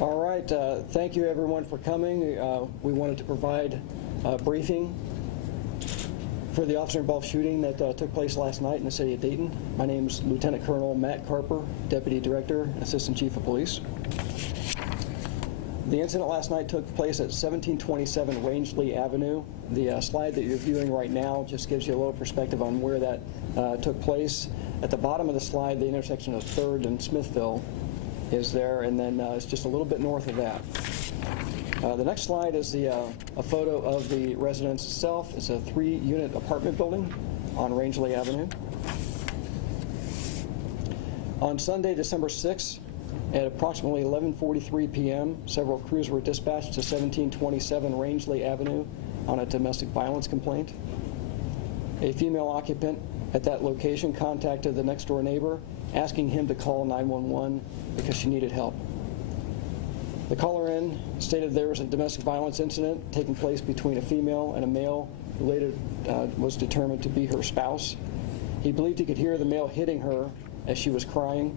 All right, thank you everyone for coming. We wanted to provide a briefing for the officer-involved shooting that took place last night in the city of Dayton. My name is Lieutenant Colonel Matt Carper, Deputy Director, Assistant Chief of Police. The incident last night took place at 1727 Rangeley Avenue. The slide that you're viewing right now just gives you a little perspective on where that took place. At the bottom of the slide, the intersection of 3rd and Smithville is there, and then it's just a little bit north of that. The next slide is a photo of the residence itself. It's a 3-unit apartment building on Rangeley Avenue. On Sunday, December 6th, at approximately 11:43 p.m., several crews were dispatched to 1727 Rangeley Avenue on a domestic violence complaint. A female occupant at that location contacted the next-door neighbor, asking him to call 911 because she needed help. The caller-in stated there was a domestic violence incident taking place between a female and a male who later was determined to be her spouse. He believed he could hear the male hitting her as she was crying.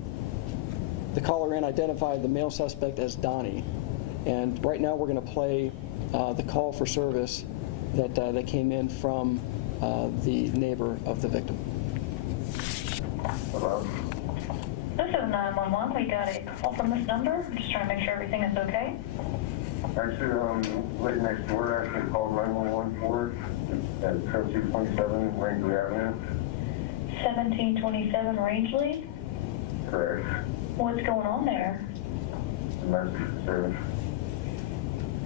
The caller-in identified the male suspect as Donnie, and right now we're going to play the call for service that came in from the neighbor of the victim. Hello. This is 911. We got a call from this number. I'm just trying to make sure everything is okay. Actually, lady next door actually called 911 for it at 1727 Rangeley Avenue. 1727 Rangeley? Correct. What's going on there? Emergency service.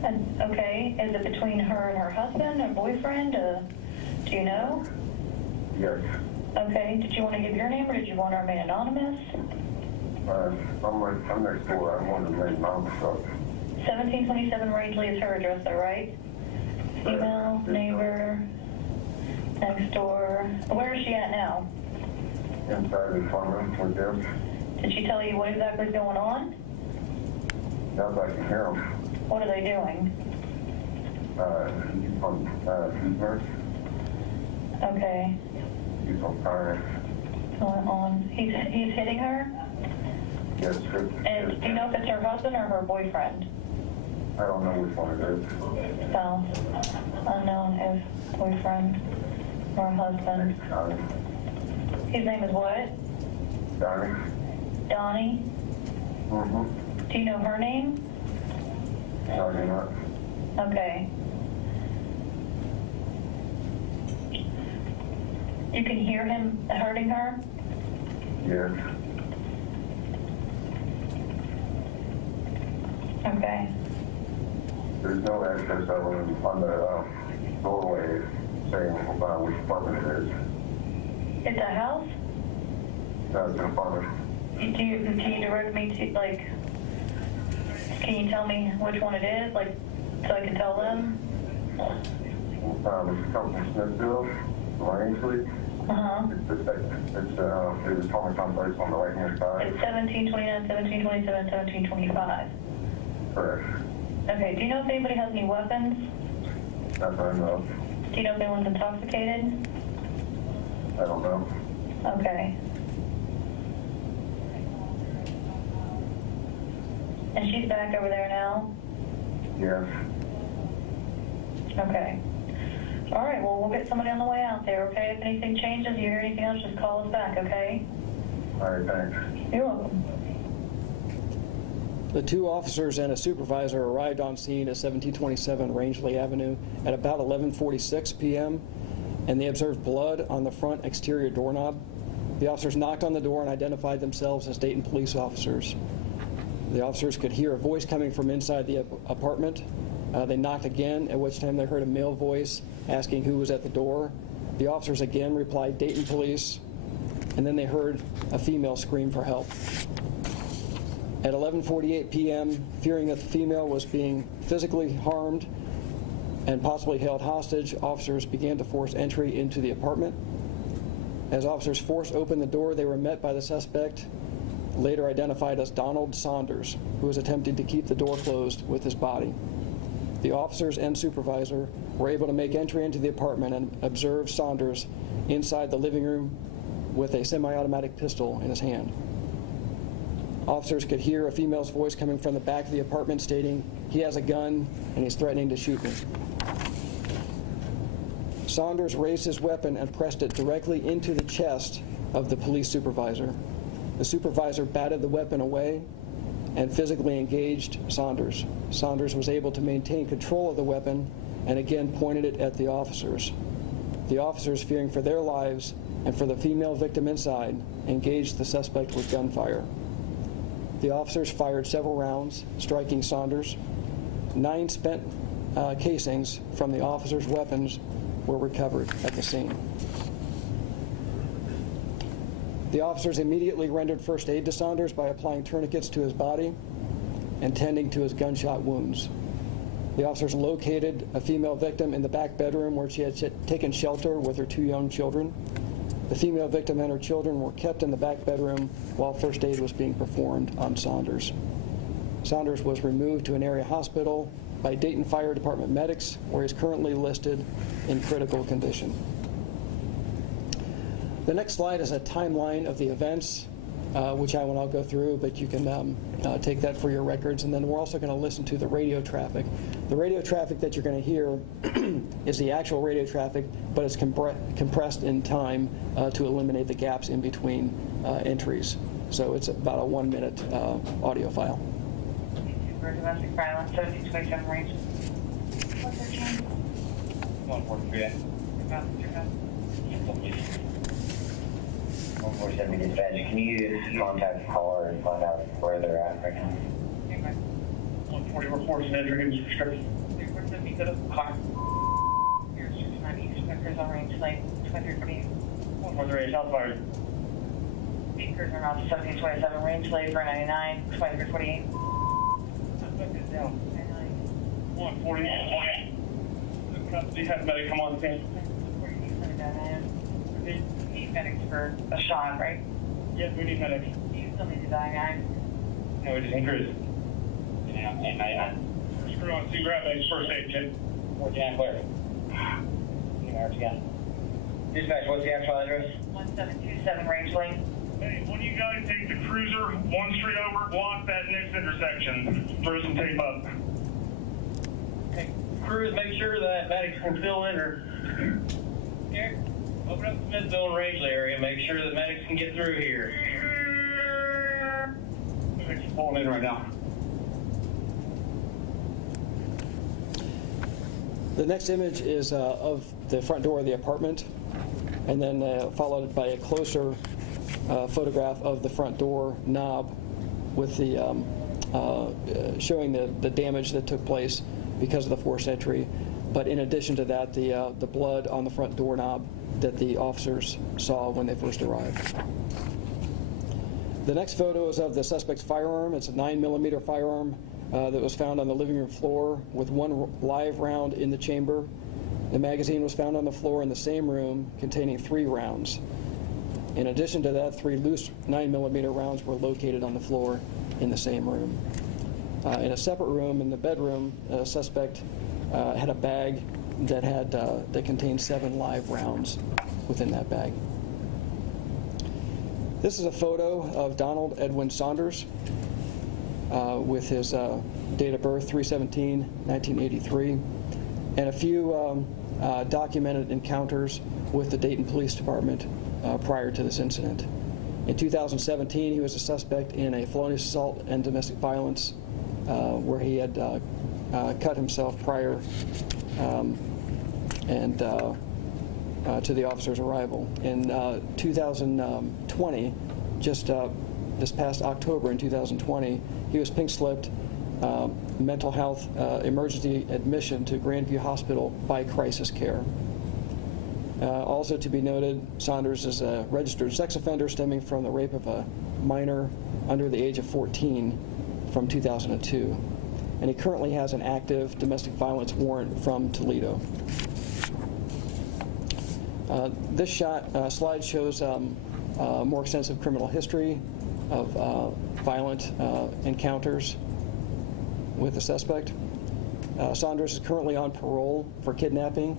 And, okay, is it between her and her husband or boyfriend? Do you know? Yes. Okay, did you want to give your name or did you want to remain anonymous? I'm next door. I wanted to remain anonymous. 1727 Rangeley is her address, though, right? Female, neighbor, next door. Where is she at now? Inside the apartment with them. Did she tell you what exactly is going on? Now I can hear them. What are they doing? He's on nurse. Okay. He's on fire. He's hitting her? Yes, sir. And do you know if it's her husband or her boyfriend? I don't know which one it is. Spouse. Unknown if boyfriend or husband. His name is what? Donnie. Donnie? Mm-hmm. Do you know her name? No, I do not. Okay. You can hear him hurting her? Yes. Okay. There's no access on the doorway saying which apartment it is. It's a house? No, it's an apartment. Can you direct me to, like, can you tell me which one it is, like, so I can tell them? It's come from Smithville, Rangeley. Uh-huh. It was Thomas Place on the right-hand side. It's 1729, 1727, 1725. Correct. Okay, do you know if anybody has any weapons? That's what I know. Do you know if anyone's intoxicated? I don't know. Okay. And she's back over there now? Yes. Okay. All right, well, we'll get somebody on the way out there, okay? If anything changes, you hear anything else, just call us back, okay? All right, thanks. You're welcome. The 2 officers and a supervisor arrived on scene at 1727 Rangeley Avenue at about 11:46 p.m. and they observed blood on the front exterior doorknob. The officers knocked on the door and identified themselves as Dayton Police officers. The officers could hear a voice coming from inside the apartment. They knocked again, at which time they heard a male voice asking who was at the door. The officers again replied, Dayton Police, and then they heard a female scream for help. At 11:48 p.m., fearing that the female was being physically harmed and possibly held hostage, officers began to force entry into the apartment. As officers forced open the door, they were met by the suspect, later identified as Donald Saunders, who was attempting to keep the door closed with his body. The officers and supervisor were able to make entry into the apartment and observe Saunders inside the living room with a semi-automatic pistol in his hand. Officers could hear a female's voice coming from the back of the apartment stating, "He has a gun and he's threatening to shoot me." Saunders raised his weapon and pressed it directly into the chest of the police supervisor. The supervisor batted the weapon away and physically engaged Saunders. Saunders was able to maintain control of the weapon and again pointed it at the officers. The officers, fearing for their lives and for the female victim inside, engaged the suspect with gunfire. The officers fired several rounds, striking Saunders. 9 spent casings from the officers' weapons were recovered at the scene. The officers immediately rendered first aid to Saunders by applying tourniquets to his body and tending to his gunshot wounds. The officers located a female victim in the back bedroom where she had taken shelter with her 2 young children. The female victim and her children were kept in the back bedroom while first aid was being performed on Saunders. Saunders was removed to an area hospital by Dayton Fire Department medics, where he's currently listed in critical condition. The next slide is a timeline of the events, which I will not go through, but you can take that for your records. And then we're also going to listen to the radio traffic. The radio traffic that you're going to hear is the actual radio traffic, but it's compressed in time to eliminate the gaps in between entries. So it's about a 1-minute audio file. For domestic violence, 1727 range. 113. 143. 147 dispatch. Can you contact the caller and find out where they're at right now? 140 reports an entry in prescription. 170 to the car. Here's 690 Speakers on range lane 2348. 148 southwire. Speakers are now 1727 range lane 499 2348. Down. 140. Have medic come on the scene. Need medics for a shot, right? Yes, we need medics. You still need to die, No, we just increase. And screw on C grab medics first aid kit. 14 clear. Dispatch, what's the actual address? 1727 range lane. Hey, when you guys take the cruiser 1 street over, block that next intersection. Throw some tape up. Hey, crews, make sure that medics can fill in or... Here, open up the Smithville and Rangeley area. Make sure that medics can get through here. Medics pulling in right now. The next image is of the front door of the apartment, and then followed by a closer photograph of the front door knob with the showing the damage that took place because of the forced entry. But in addition to that, the blood on the front doorknob that the officers saw when they first arrived. The next photo is of the suspect's firearm. It's a 9mm firearm that was found on the living room floor with 1 live round in the chamber. The magazine was found on the floor in the same room containing 3 rounds. In addition to that, 3 loose 9mm rounds were located on the floor in the same room. In a separate room, in the bedroom, a suspect had a bag that contained 7 live rounds within that bag. This is a photo of Donald Edwin Saunders with his date of birth, 3/17/1983, and a few documented encounters with the Dayton Police Department prior to this incident. In 2017, he was a suspect in a felonious assault and domestic violence where he had cut himself prior to the officer's arrival. In 2020, just this past October in 2020, he was pink-slipped mental health emergency admission to Grandview Hospital by Crisis Care. Also to be noted, Saunders is a registered sex offender stemming from the rape of a minor under the age of 14 from 2002. And he currently has an active domestic violence warrant from Toledo. This slide shows a more extensive criminal history of violent encounters with the suspect. Saunders is currently on parole for kidnapping.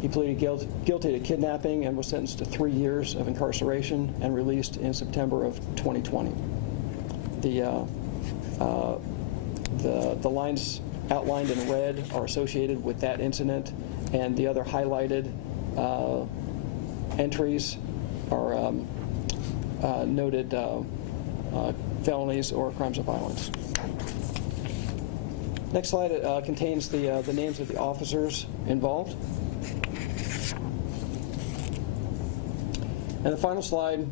He pleaded guilty to kidnapping and was sentenced to 3 years of incarceration and released in September of 2020. the lines outlined in red are associated with that incident, and the other highlighted entries are noted felonies or crimes of violence. Next slide contains the names of the officers involved. And the final slide,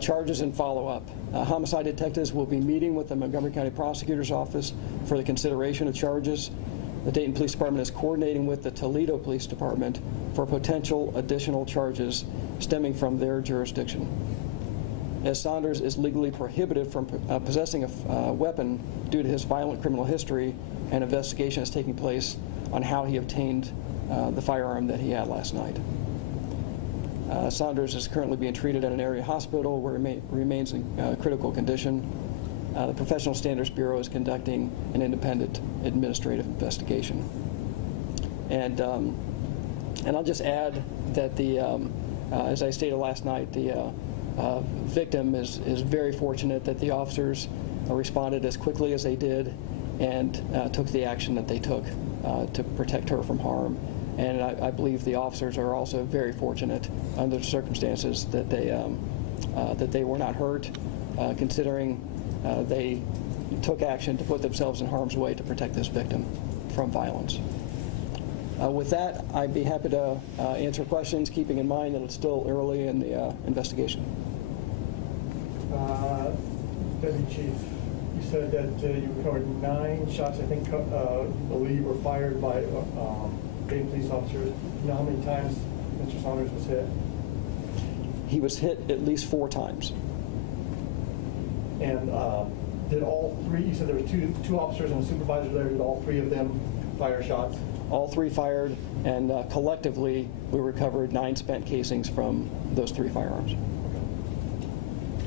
charges and follow-up. Homicide detectives will be meeting with the Montgomery County Prosecutor's Office for the consideration of charges. The Dayton Police Department is coordinating with the Toledo Police Department for potential additional charges stemming from their jurisdiction. As Saunders is legally prohibited from possessing a weapon due to his violent criminal history, an investigation is taking place on how he obtained the firearm that he had last night. Saunders is currently being treated at an area hospital where he remains in critical condition. The Professional Standards Bureau is conducting an independent administrative investigation. And I'll just add that as I stated last night, the victim is very fortunate that the officers responded as quickly as they did and took the action that they took to protect her from harm. And I believe the officers are also very fortunate under the circumstances that they were not hurt, considering they took action to put themselves in harm's way to protect this victim from violence. With that, I'd be happy to answer questions, keeping in mind that it's still early in the investigation. Deputy Chief, you said that you recovered 9 shots, I think, believe were fired by Dayton police officers. You know how many times Mr. Saunders was hit? He was hit at least 4 times. And did all 3, you said there were two officers and a supervisor there, did all 3 of them fire shots? All 3 fired, and collectively we recovered 9 spent casings from those 3 firearms.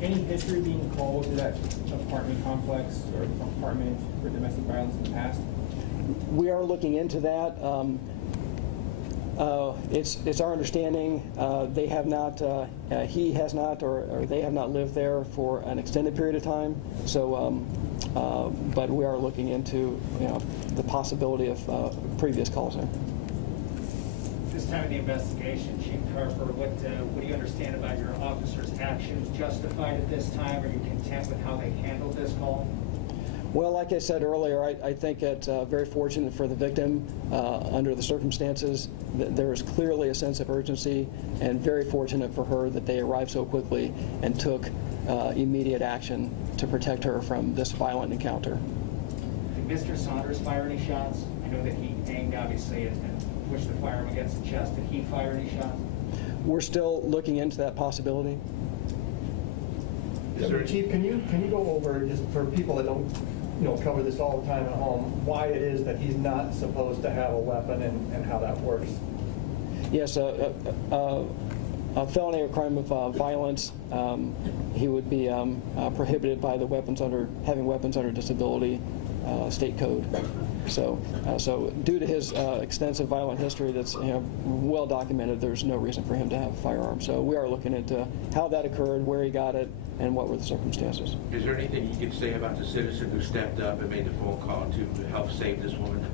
Any history being called to that apartment complex or apartment for domestic violence in the past? We are looking into that. It's our understanding they have not, he has not, or they have not lived there for an extended period of time. So, but we are looking into the possibility of previous calls there. This time of the investigation, Chief Carper, what do you understand about your officers' actions justified at this time? Are you content with how they handled this call? Well, like I said earlier, I think it's very fortunate for the victim under the circumstances. There is clearly a sense of urgency, and very fortunate for her that they arrived so quickly and took immediate action to protect her from this violent encounter. Did Mr. Saunders fire any shots? I know that he aimed, obviously, and pushed the firearm against the chest. Did he fire any shots? We're still looking into that possibility. Chief, can you go over, just for people that don't cover this all the time at home, why it is that he's not supposed to have a weapon and how that works? Yes, a felony or crime of violence, he would be prohibited by the having weapons under disability state code. So due to his extensive violent history that's well documented, there's no reason for him to have a firearm. So we are looking into how that occurred, where he got it, and what were the circumstances. Is there anything you could say about the citizen who stepped up and made the phone call to help save this woman?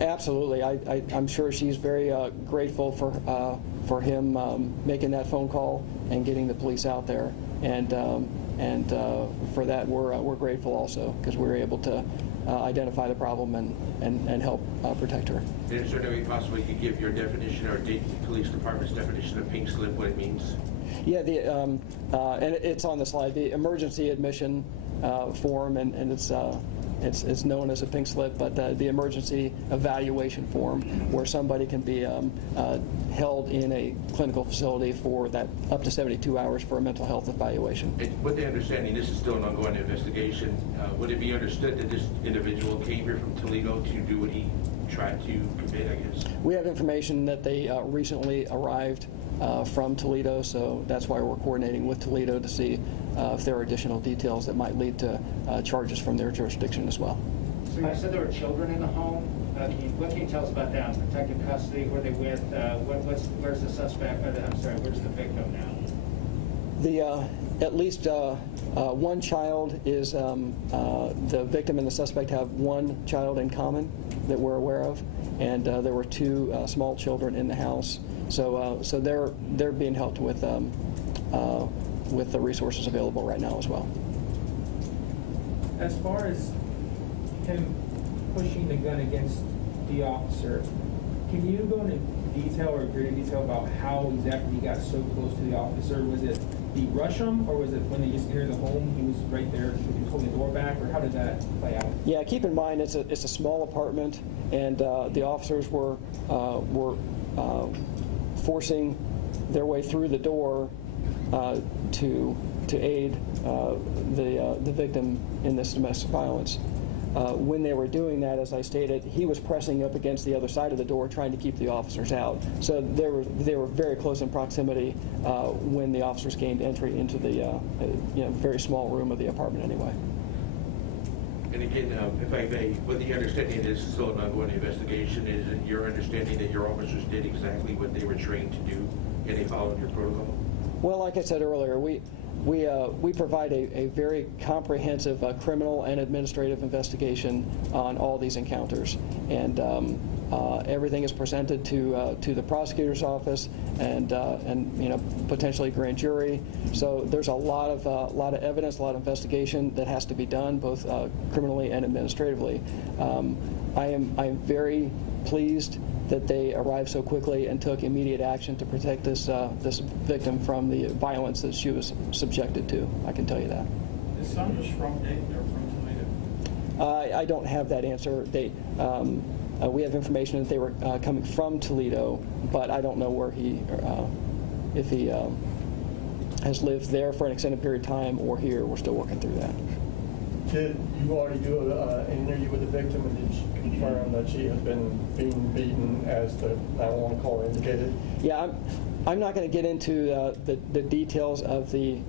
Absolutely. I'm sure she's very grateful for him making that phone call and getting the police out there, and for that we're grateful also, because we were able to identify the problem and help protect her. Is there any way possible you could give your definition or Dayton Police Department's definition of pink slip, what it means? Yeah, and it's on the slide. The emergency admission form, and it's known as a pink slip, but the emergency evaluation form, where somebody can be held in a clinical facility for that up to 72 hours for a mental health evaluation. And with the understanding this is still an ongoing investigation, would it be understood that this individual came here from Toledo to do what he tried to commit, I guess? We have information that they recently arrived from Toledo, so that's why we're coordinating with Toledo to see if there are additional details that might lead to charges from their jurisdiction as well. So you said there were children in the home. What can you tell us about that? Protective custody? Were they with? Where's the suspect? Where's the victim now? At least One child is, the victim and the suspect have one child in common that we're aware of, and there were two small children in the house. So they're being helped with the resources available right now as well. As far as him pushing the gun against the officer, can you go into detail or greater detail about how exactly he got so close to the officer? Was it he rush him, or was it when they just entered the home, he was right there, he was holding the door back, or how did that play out? Yeah, keep in mind it's a small apartment, and the officers were forcing their way through the door to aid the victim in this domestic violence. When they were doing that, as I stated, he was pressing up against the other side of the door trying to keep the officers out. So they were very close in proximity when the officers gained entry into the very small room of the apartment anyway. And again, if I may, with the understanding it is still an ongoing investigation, is it your understanding that your officers did exactly what they were trained to do and they followed your protocol? Well, like I said earlier, we provide a very comprehensive criminal and administrative investigation on all these encounters, and everything is presented to the prosecutor's office and potentially grand jury. So there's a lot of evidence, a lot of investigation that has to be done, both criminally and administratively. I am very pleased that they arrived so quickly and took immediate action to protect this victim from the violence that she was subjected to. I can tell you that. Is son just from Dayton or from Toledo? I don't have that answer. We have information that they were coming from Toledo, but I don't know where if he has lived there for an extended period of time or here. We're still working through that. Did you already do an interview with the victim, and did she confirm that she had been being beaten as the 911 caller indicated? Yeah, I'm not going to get into the details of the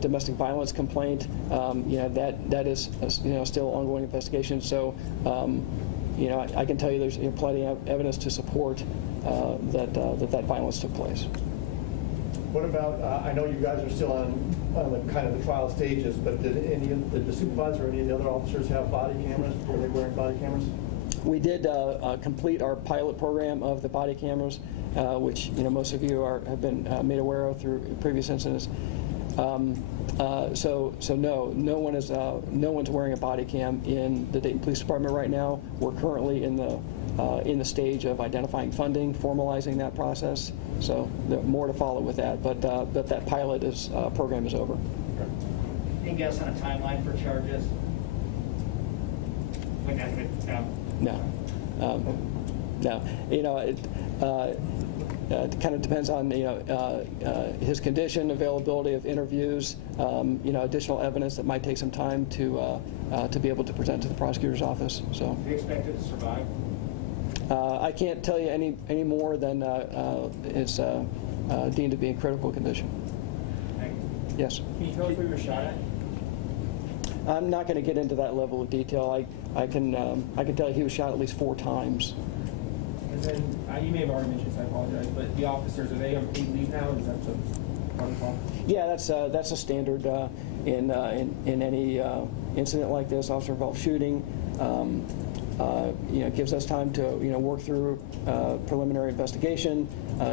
domestic violence complaint. That is still ongoing investigation. So I can tell you there's plenty of evidence to support that violence took place. What about, I know you guys are still on the kind of the trial stages, but did the supervisor or any of the other officers have body cameras? Were they wearing body cameras? We did complete our pilot program of the body cameras, which most of you have been made aware of through previous incidents. So no one's wearing a body cam in the Dayton Police Department right now. We're currently in the stage of identifying funding, formalizing that process. So more to follow with that, but that pilot program is over. Any guess on a timeline for charges? No. It kind of depends on his condition, availability of interviews, additional evidence that might take some time to be able to present to the prosecutor's office. So. Do you expect it to survive? I can't tell you any more than it's deemed to be in critical condition. Thank you. Yes. Can you tell us where you were shot at? I'm not going to get into that level of detail. I can tell you he was shot at least 4 times. And then you may have already mentioned this, I apologize, but the officers, are they on paid leave now? Is that the protocol? Yeah, that's a standard in any incident like this, officer-involved shooting. Gives us time to work through preliminary investigation.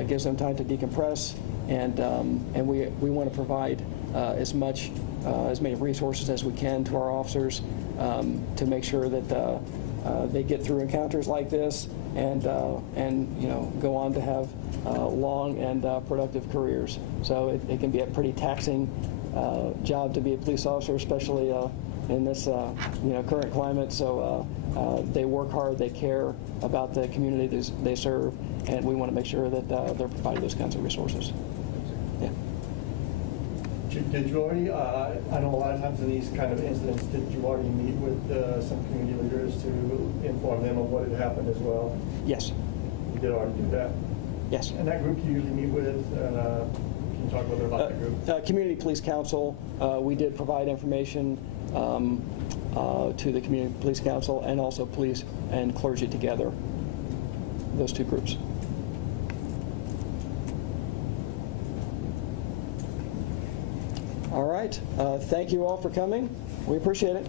Gives them time to decompress, and we want to provide as many resources as we can to our officers to make sure that they get through encounters like this and go on to have long and productive careers. So it can be a pretty taxing job to be a police officer, especially in this current climate. So they work hard, they care about the community they serve, and we want to make sure that they're provided those kinds of resources. Yeah. Did you already, I know a lot of times in these kind of incidents, did you already meet with some community leaders to inform them of what had happened as well? Yes. You did already do that? Yes. And that group you usually meet with, can you talk a little bit about that group? Community Police Council, we did provide information to the Community Police Council and also police and clergy together, those two groups. All right. Thank you all for coming. We appreciate it.